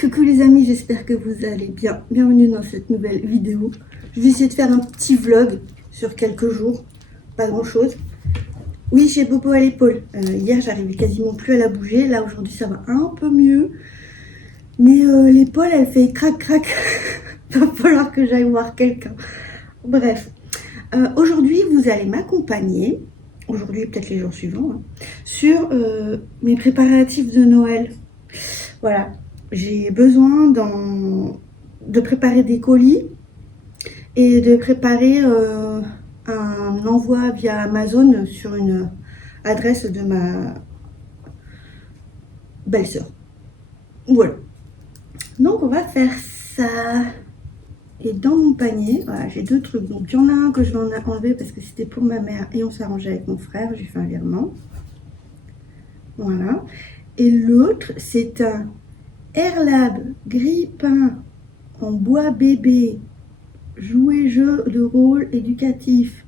Coucou les amis, j'espère que vous allez bien. Bienvenue dans cette nouvelle vidéo. Je vais essayer de faire un petit vlog sur quelques jours, pas grand chose. Oui, j'ai Bobo à l'épaule. Hier, j'arrivais quasiment plus à la bouger. Là, aujourd'hui, ça va un peu mieux. Mais l'épaule, elle fait crac crac. Va falloir que j'aille voir quelqu'un. Bref, aujourd'hui, vous allez m'accompagner, aujourd'hui et peut-être les jours suivants, hein, sur mes préparatifs de Noël. Voilà, j'ai besoin de préparer des colis et de préparer un envoi via Amazon sur une adresse de ma belle-sœur. Voilà. Donc on va faire ça. Et dans mon panier, voilà, j'ai deux trucs. Donc il y en a un que je vais enlever parce que c'était pour ma mère et on s'arrangeait avec mon frère. J'ai fait un virement. Voilà. Et l'autre, c'est un Airlab gris peint en bois bébé, jouet jeu de rôle éducatif,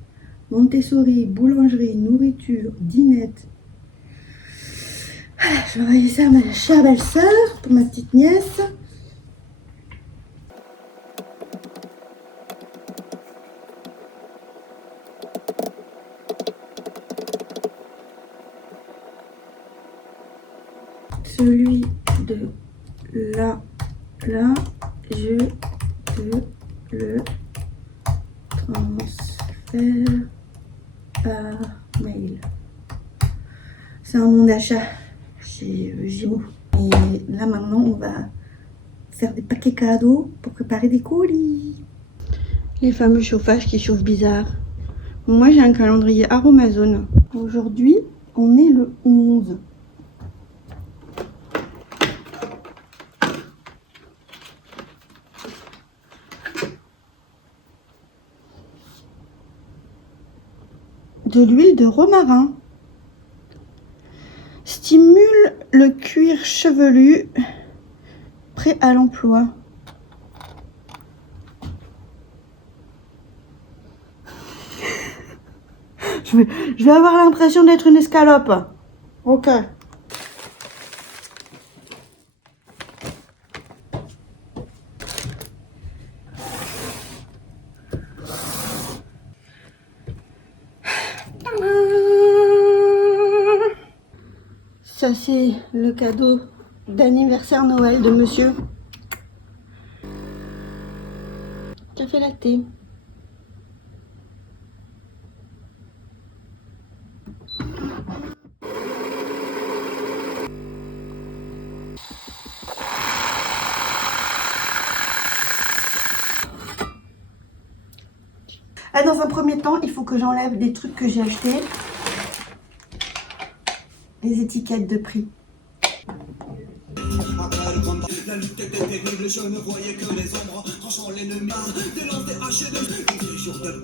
Montessori, boulangerie, nourriture, dinette. Voilà, je vais envoyer ça à ma chère belle-sœur pour ma petite nièce. Celui de là, je peux le transférer par mail. C'est un bon d'achat chez Gémeaux. Et là maintenant, on va faire des paquets cadeaux pour préparer des colis. Les fameux chauffages qui chauffent bizarre. Moi, j'ai un calendrier Aromazone. Aujourd'hui, on est le 11. De l'huile de romarin. Stimule le cuir chevelu, prêt à l'emploi. Je vais avoir l'impression d'être une escalope. Ok. Ça, c'est le cadeau d'anniversaire Noël de monsieur. Café latte. Ah, dans un premier temps, il faut que j'enlève des trucs que j'ai achetés. Les étiquettes de prix. La lutte était terrible, je ne voyais que les ombres tranchant l'ennemi, des lances, des haches, des jours de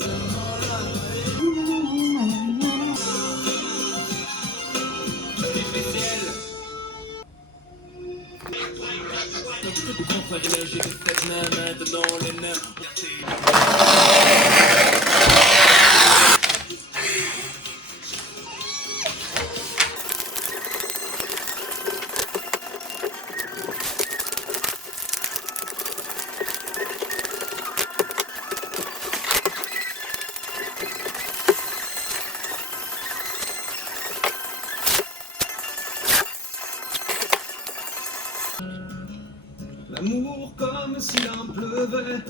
l'amour comme s'il en pleuvait.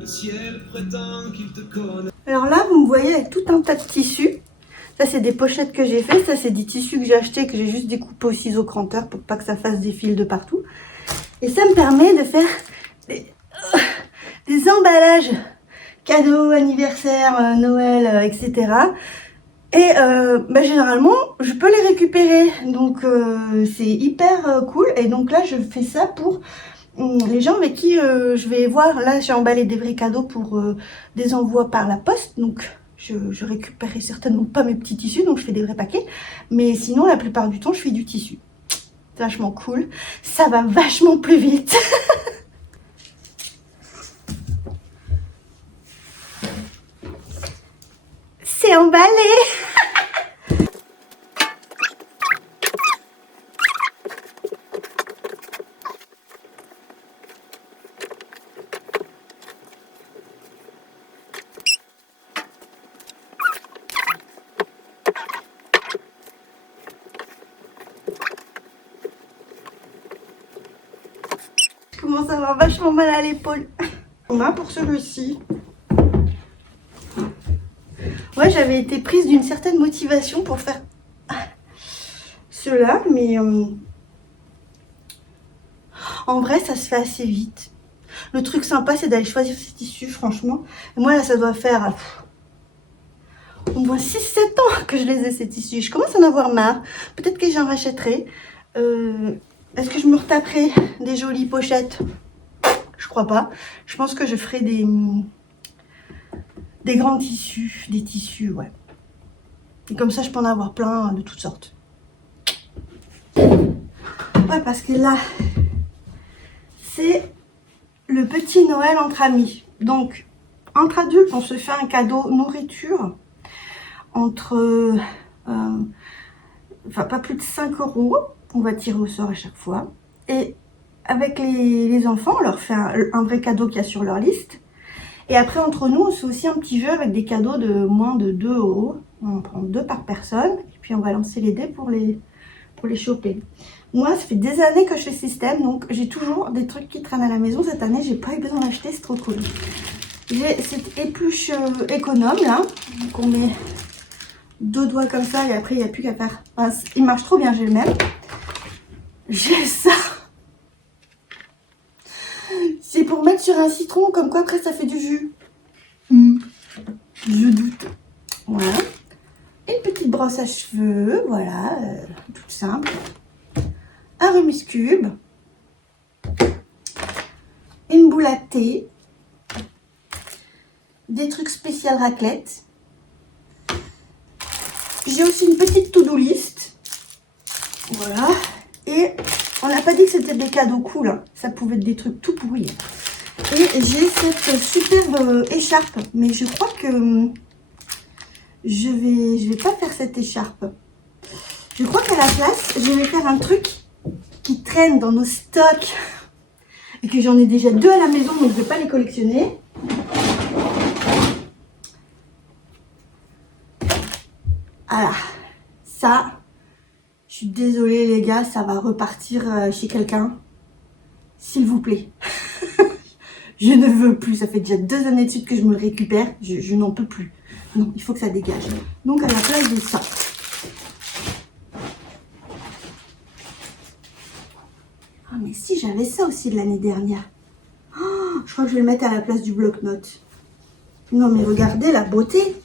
Le ciel prétend qu'il te connaît. Alors là, vous me voyez avec tout un tas de tissus. Ça, c'est des pochettes que j'ai fait. Ça, c'est des tissus que j'ai achetés, que j'ai juste découpé au ciseau cranteur pour pas que ça fasse des fils de partout. Et ça me permet de faire des emballages cadeaux, anniversaire, Noël, etc. Et généralement, je peux les récupérer. Donc, c'est hyper cool. Et donc là, je fais ça pour les gens avec qui je vais voir. Là, j'ai emballé des vrais cadeaux pour des envois par la poste. Donc, je récupérerai certainement pas mes petits tissus. Donc, je fais des vrais paquets. Mais sinon, la plupart du temps, je fais du tissu. C'est vachement cool. Ça va vachement plus vite. C'est emballé. commence à avoir vachement mal à l'épaule. Main pour celui-ci. Ouais, j'avais été prise d'une certaine motivation pour faire cela, mais en vrai, ça se fait assez vite. Le truc sympa, c'est d'aller choisir ses tissus, franchement. Et moi, là, ça doit faire au moins 6-7 ans que je les ai, ces tissus. Je commence à en avoir marre. Peut-être que j'en rachèterai. Est-ce que je me retaperai des jolies pochettes? Je crois pas. Je pense que je ferai des grands tissus. Des tissus, ouais. Et comme ça, je peux en avoir plein de toutes sortes. Ouais, parce que là, c'est le petit Noël entre amis. Donc, entre adultes, on se fait un cadeau nourriture entre, enfin pas plus de 5 €. On va tirer au sort à chaque fois. Et avec les enfants, on leur fait un vrai cadeau qu'il y a sur leur liste. Et après, entre nous, on fait aussi un petit jeu avec des cadeaux de moins de 2 €. On prend 2 par personne. Et puis, on va lancer les dés pour les choper. Moi, ça fait des années que je fais ce système, donc j'ai toujours des trucs qui traînent à la maison. Cette année, j'ai pas eu besoin d'acheter, c'est trop cool. J'ai cette épluche économe là, donc on met 2 doigts comme ça et après il n'y a plus qu'à faire. Enfin, il marche trop bien, j'ai le même. J'ai ça. C'est pour mettre sur un citron, comme quoi après ça fait du jus. Je doute. Voilà. Une petite brosse à cheveux, voilà, toute simple. Un Rubik's Cube, une boule à thé, des trucs spéciaux raclette. J'ai aussi une petite to-do list. Voilà. Et on n'a pas dit que c'était des cadeaux cool, hein. Ça pouvait être des trucs tout pourris. Et j'ai cette superbe écharpe, mais je crois que je vais pas faire cette écharpe. Je crois qu'à la place, je vais faire un truc qui traîne dans nos stocks et que j'en ai déjà 2 à la maison, donc je ne vais pas les collectionner. Voilà, ça, je suis désolée les gars, ça va repartir chez quelqu'un, s'il vous plaît. Je ne veux plus, ça fait déjà 2 années de suite que je me le récupère, je n'en peux plus. Non, il faut que ça dégage. Donc à la place de ça, ah mais si, j'avais ça aussi de l'année dernière. Oh, je crois que je vais le mettre à la place du bloc-notes. Non mais regardez la beauté.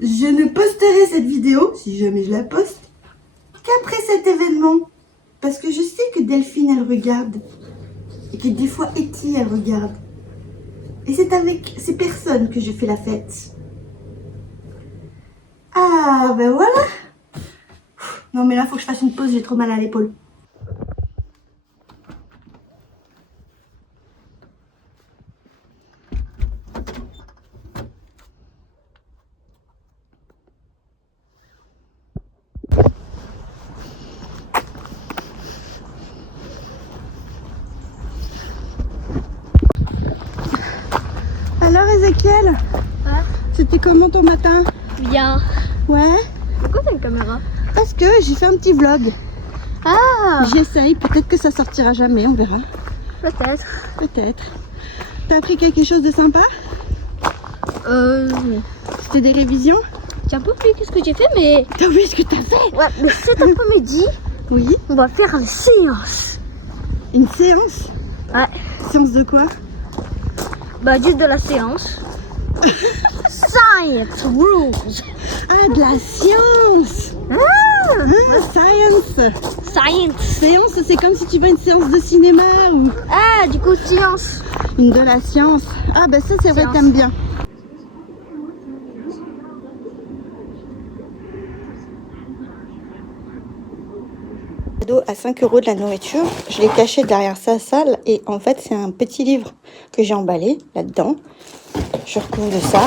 Je ne posterai cette vidéo, si jamais je la poste, qu'après cet événement. Parce que je sais que Delphine, elle regarde. Et que des fois, Etty, elle regarde. Et c'est avec ces personnes que je fais la fête. Ah, ben voilà. Non, mais là, il faut que je fasse une pause, j'ai trop mal à l'épaule. Alors Ezekiel, c'était comment ton matin? Bien. Ouais. Pourquoi t'as une caméra? Parce que j'ai fait un petit vlog. Ah, J'essaye, peut-être que ça sortira jamais, on verra. peut-être. Peut-être. T'as appris quelque chose de sympa? Oui. C'était des révisions? J'ai un peu oublié qu'est-ce que j'ai fait, mais... T'as oublié ce que t'as fait? Ouais, mais cet après-midi, Oui. on va faire une séance. Une séance? Ouais. Séance de quoi? Bah, juste de la séance. Science rules. Ah, de la science! Ah, science! Science. Séance, c'est comme si tu vas à une séance de cinéma ou Ah, du coup, science. une de la science. Ah, ben ça, c'est vrai, Séance. t'aimes bien. À 5 € de la nourriture, je l'ai caché derrière sa salle et en fait c'est un petit livre que j'ai emballé là-dedans. Je recouvre de ça.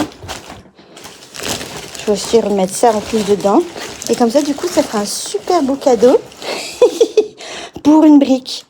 Je vais aussi remettre ça en plus dedans et comme ça du coup ça fera un super beau cadeau pour une brique.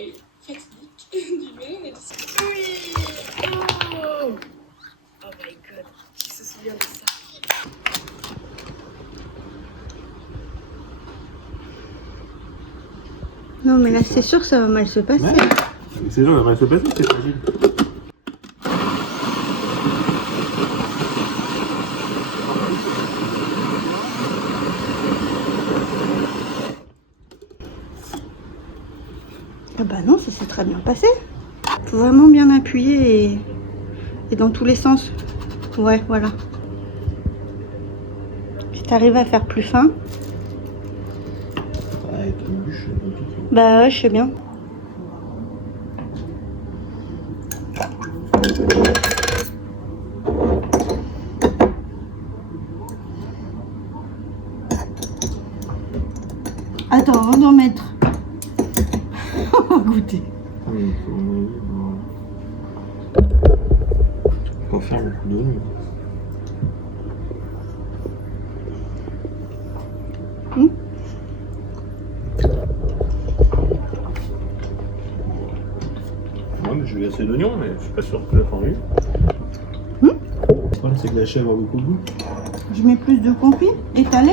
sommeil fatidique du monde et de... Oui. Oh my god, qui se souvient de ça? Non, mais là, c'est sûr que ça va mal se passer. Ouais. C'est genre, va se passer, c'est fragile. Ah bah non, ça s'est très bien passé. Faut vraiment bien appuyer et dans tous les sens. Ouais, voilà. Si t'arrives à faire plus fin. Ouais, t'as une bûche. Bah ouais, je sais bien. Attends, avant d'en mettre. On va goûter. On va faire le coup de nous. Ouais, mais j'ai eu assez d'oignons, mais je suis pas sûr que j'ai envie. Le problème, c'est que la chèvre a beaucoup de goût. Je mets plus de confit étalé.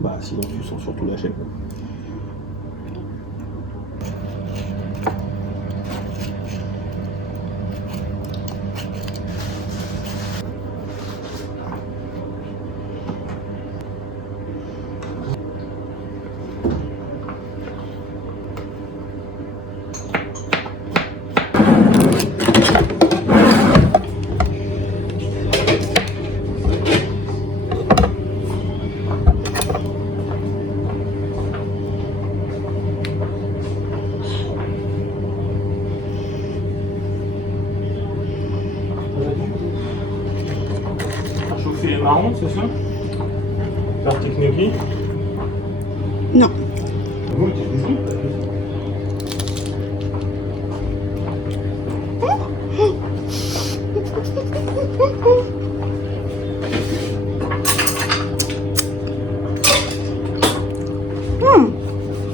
Bah, sinon, tu sens surtout la chèvre. Chauffer marron, c'est ça? Faire technique? Non. Oui, technique.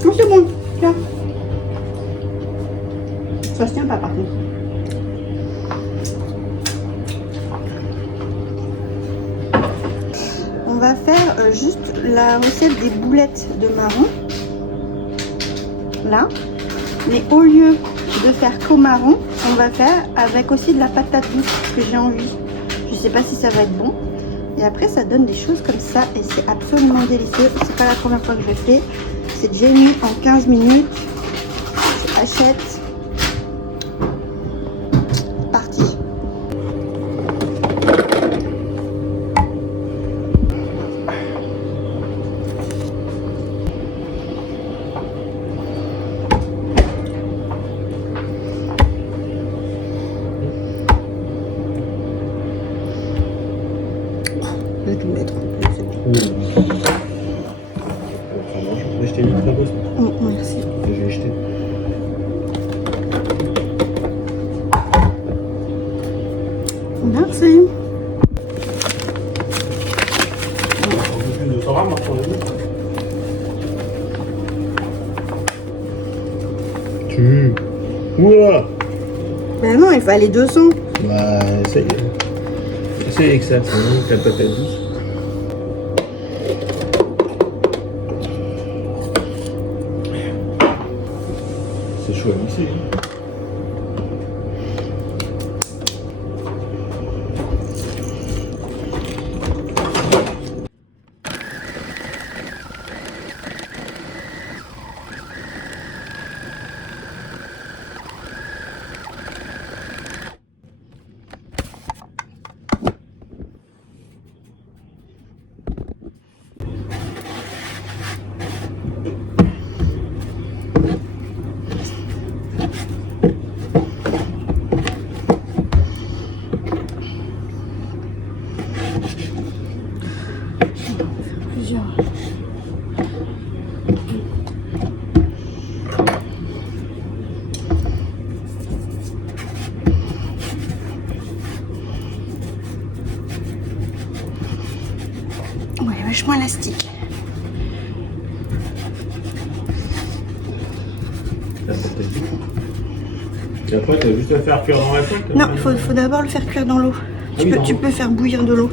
Oh, c'est bon. Tiens. Ça se tient pas par contre. On va faire juste la recette des boulettes de marron. Là. Mais au lieu de faire qu'au marron, on va faire avec aussi de la patate douce que j'ai envie. Je sais pas si ça va être bon. Et après, ça donne des choses comme ça et c'est absolument délicieux. C'est pas la première fois que je le fais. C'est déjà mis en 15 minutes. Achète. Parti. Je vais tout mettre en plus. C'est bon. Je t'ai mis très beau. Oh, merci. Je vais jeter. Merci. Un peu plus de 100 grammes, pour les deux. Tu. Ouah! Ben non, il fallait 200. Bah, essaye. Essaye avec ça, sinon t'as pas ta douce. C'est chaud à mixer. Plusieurs. Ouais, vachement élastique. t'as dit. Et après, t'as juste à faire cuire dans la poêle. Non, faut d'abord le faire cuire dans l'eau. Ah oui, Tu peux faire bouillir de l'eau.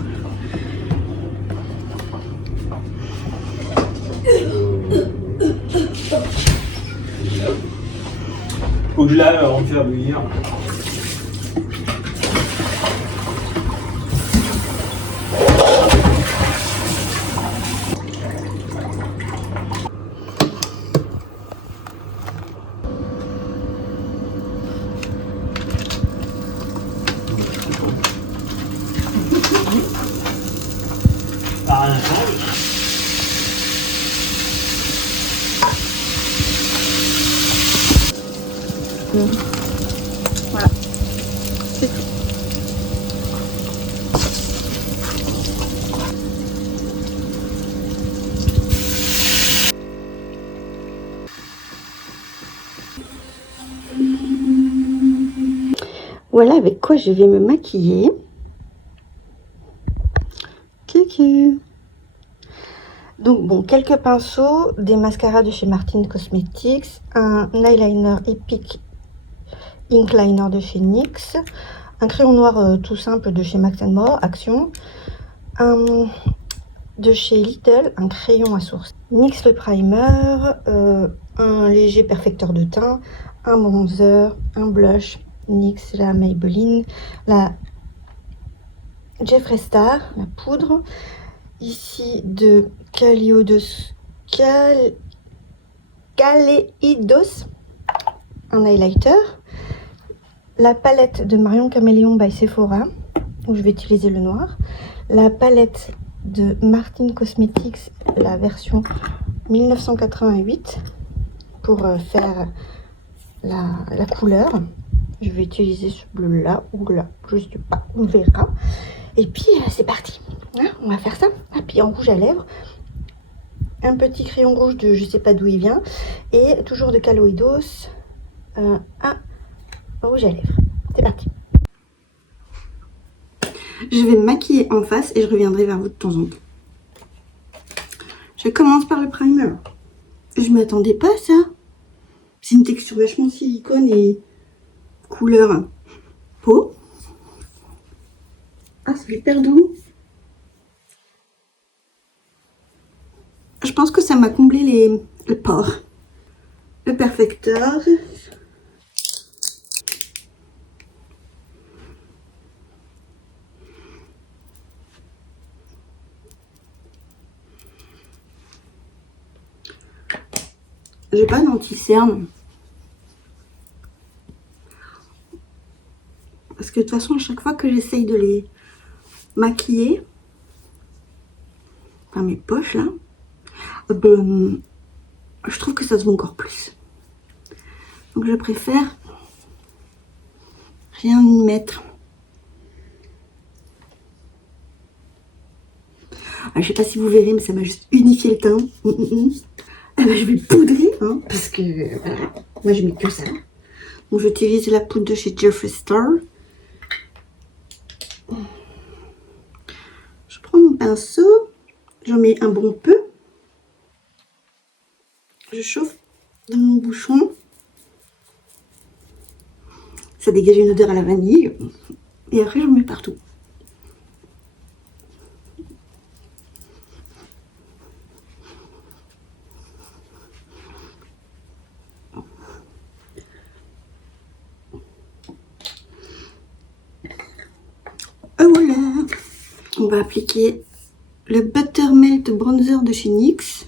Faut que je lave avant de faire bouillir. Ah, rien change. Voilà. C'est tout. Voilà avec quoi je vais me maquiller. Coucou. Donc bon, quelques pinceaux, des mascaras de chez Martin Cosmetics, un eyeliner Epic Ink Liner de chez NYX, un crayon noir tout simple de chez Max & More, Action, un de chez Little, un crayon à source NYX le primer, un léger perfecteur de teint, un bronzer, un blush NYX, la Maybelline, la Jeffree Star, la poudre, ici de Kaleidos, un highlighter, la palette de Marion Caméléon by Sephora, où je vais utiliser le noir, la palette de Martin Cosmetics, la version 1988, pour faire la couleur. Je vais utiliser ce bleu là ou là, je sais pas, on verra. Et puis c'est parti, hein, on va faire ça. Et puis en rouge à lèvres, un petit crayon rouge de je sais pas d'où il vient, et toujours de Kaleidos, un rouge à lèvres. C'est parti. Je vais me maquiller en face et je reviendrai vers vous de temps en temps. Je commence par le primer. Je m'attendais pas à ça. C'est une texture vachement silicone et couleur peau. Ah, c'est hyper doux. Je pense que ça m'a comblé les pores. Le perfecteur. J'ai pas d'anti-cerne. Parce que de toute façon, à chaque fois que j'essaye de les maquiller, enfin mes poches là, ben, je trouve que ça se voit encore plus. Donc je préfère rien y mettre. Alors, je sais pas si vous verrez, mais ça m'a juste unifié le teint. Ah ben, je vais poudrer, hein, parce que voilà, moi je mets que ça. Donc j'utilise la poudre de chez Jeffree Star. Je prends mon pinceau, j'en mets un bon peu. Je chauffe dans mon bouchon. Ça dégage une odeur à la vanille. Et après j'en mets partout. Voilà. On va appliquer le Buttermelt Bronzer de chez NYX.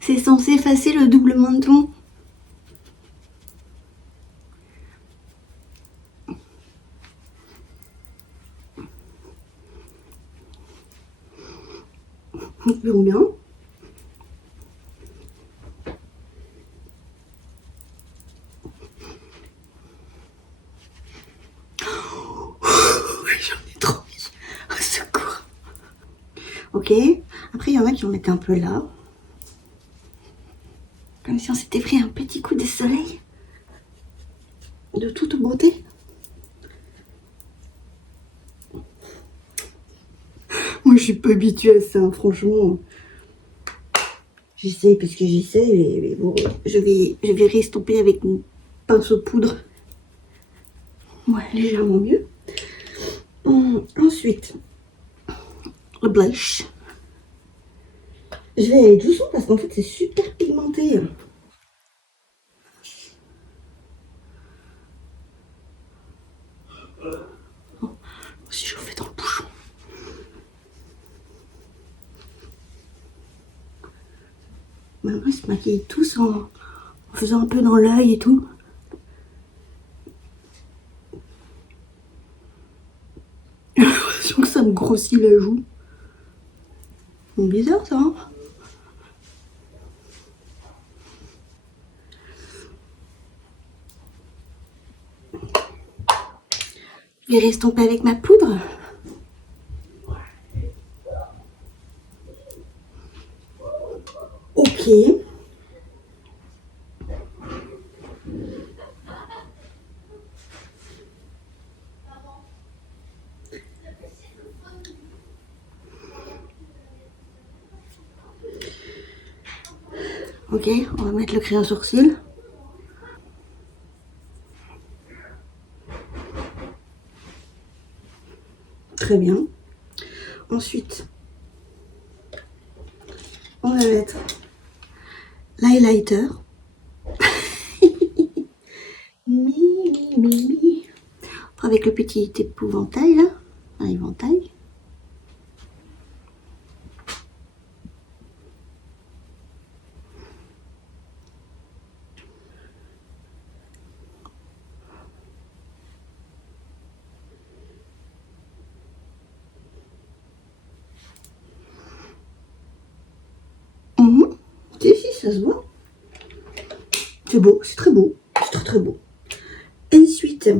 C'est censé effacer le double menton. Verrons bien. J'en ai trop mis. Au secours. Ok. Après, il y en a qui en mettent un peu là. Comme si on s'était pris un petit coup de soleil. De toute beauté. suis pas habituée à ça, hein, franchement. J'essaie parce que j'essaie, mais bon, je vais restomper avec mon pinceau poudre. Ouais, légèrement mieux. Ensuite, le blush. Je vais aller doucement parce qu'en fait c'est super pigmenté. Oh, si je le fais dans le bouchon. Maintenant ils se maquillent tous en faisant un peu dans l'œil et tout. J'ai l'impression que ça me grossit la joue. C'est bizarre ça, hein? Je vais restomper avec ma poudre. Ok. Ok, on va mettre le crayon sourcil. Très bien. Ensuite, on va mettre l'highlighter. Avec le petit épouvantail là. Un éventail. Si, ça se voit. C'est beau, c'est très beau. C'est très très beau. Ensuite,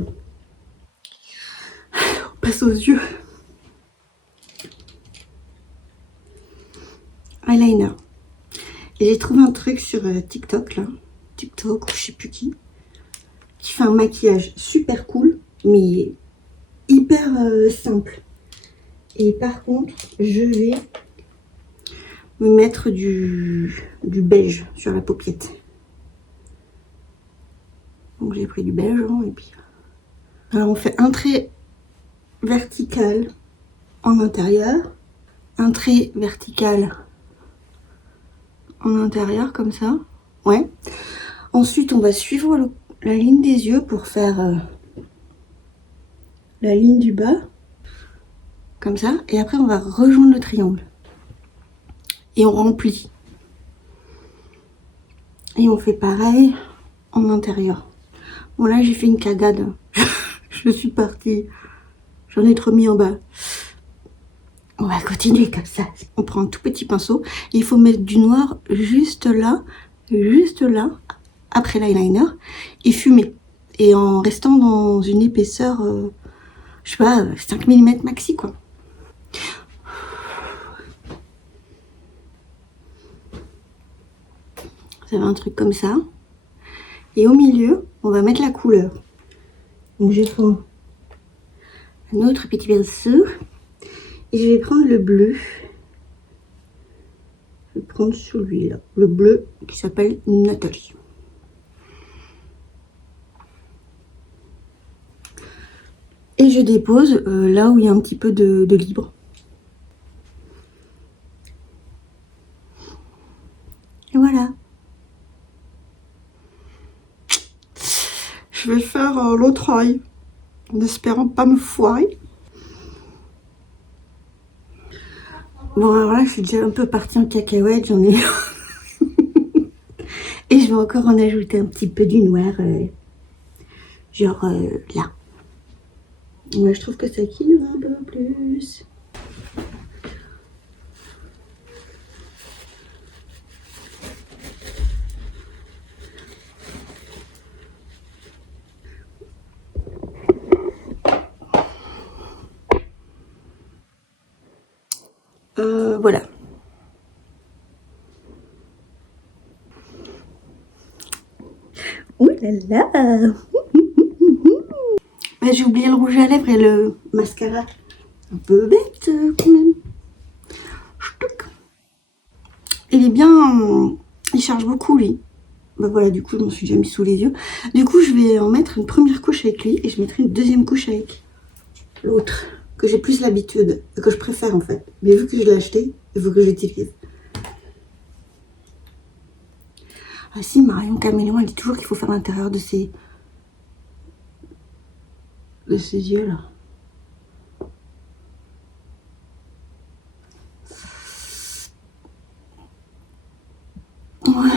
on passe aux yeux. Eyeliner. Et j'ai trouvé un truc sur TikTok là. TikTok ou je sais plus qui fait un maquillage super cool, mais hyper simple. Et par contre, je vais me mettre du beige sur la paupiette. Donc j'ai pris du beige, hein, et puis... Alors on fait un trait vertical en intérieur, un trait vertical en intérieur comme ça, ouais. Ensuite on va suivre la ligne des yeux pour faire la ligne du bas, comme ça, et après on va rejoindre le triangle. Et on remplit. Et on fait pareil en intérieur. Bon là j'ai fait une cagade. Je suis partie. J'en ai trop mis en bas. On va continuer comme ça. On prend un tout petit pinceau. Et il faut mettre du noir juste là, après l'eyeliner. Et fumer. Et en restant dans une épaisseur, je sais pas, 5 mm maxi quoi. Ça va un truc comme ça. Et au milieu, on va mettre la couleur. Donc je prends un autre petit pinceau. Et je vais prendre le bleu. Je vais prendre celui-là. Le bleu qui s'appelle Nathalie. Et je dépose là où il y a un petit peu de libre. Et voilà. Je vais faire l'autre œil, en espérant pas me foirer. Bon alors là, je suis déjà un peu partie en cacahuète, j'en ai... Et je vais encore en ajouter un petit peu du noir, genre là. Moi, je trouve que ça équilibre un peu plus. Voilà. Ouh là là. J'ai oublié le rouge à lèvres et le mascara. Un peu bête quand même. il est bien... il charge beaucoup, lui. Bah voilà, du coup, je m'en suis déjà mis sous les yeux. Du coup, je vais en mettre une première couche avec lui et je mettrai une deuxième couche avec l'autre, que j'ai plus l'habitude, que je préfère en fait. Mais vu que je l'ai acheté, il faut que j'utilise. Ah si, Marion Caméléon, elle dit toujours qu'il faut faire l'intérieur de ses yeux là. Ouais.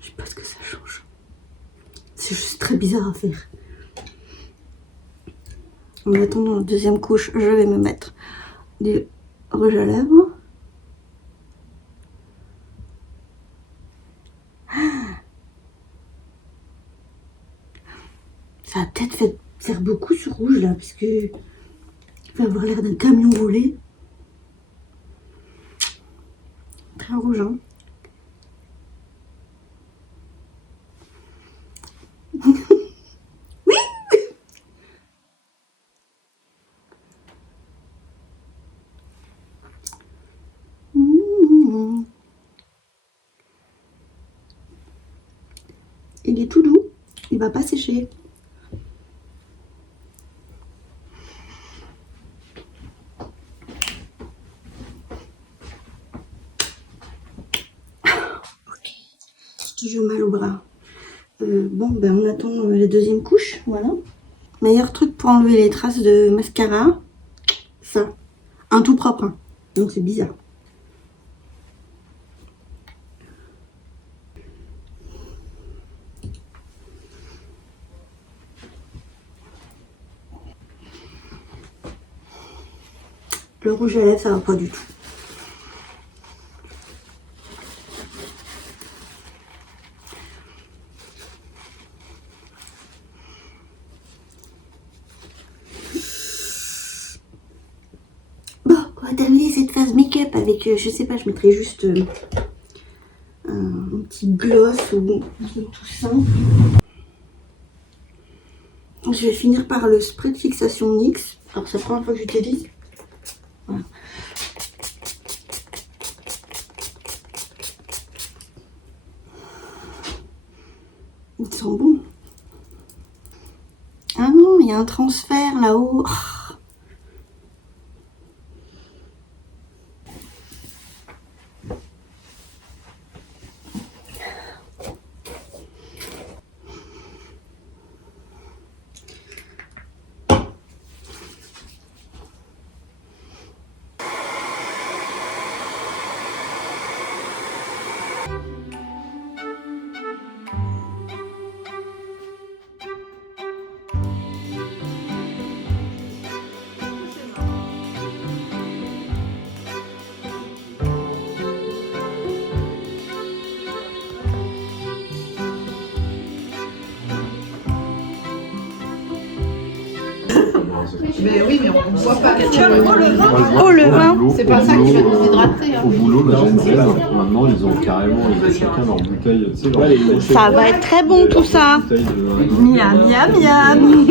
Je sais pas ce que ça change. C'est juste très bizarre à faire. En attendant la deuxième couche, je vais me mettre du rouge à lèvres. Ça a peut-être fait faire beaucoup ce rouge là, parce que ça va avoir l'air d'un camion volé. Très rouge, hein. Oui. Il est tout doux, il va pas sécher. J'ai toujours mal au bras. Bon, ben on attend la deuxième couche, voilà. Meilleur truc pour enlever les traces de mascara, ça. Un tout propre, hein. Donc c'est bizarre. Le rouge à lèvres, ça va pas du tout. Bon, on va terminer cette phase make-up avec, je sais pas, je mettrai juste un petit gloss ou tout simple. Je vais finir par le spray de fixation NYX. Alors c'est la première fois que j'utilise. Voilà. Il sent bon. Ah non, il y a un transfert là-haut. Mais oui, mais on ne voit pas. Oh le vin. C'est pas ça qui va nous hydrater. Au boulot, là, j'ai une thèse. Maintenant, ils ont carrément, ils ont chacun leur bouteille. Tu sais, leur bouteille, Ça va être très bon tout ça. bouteille de- Miam, miam, miam.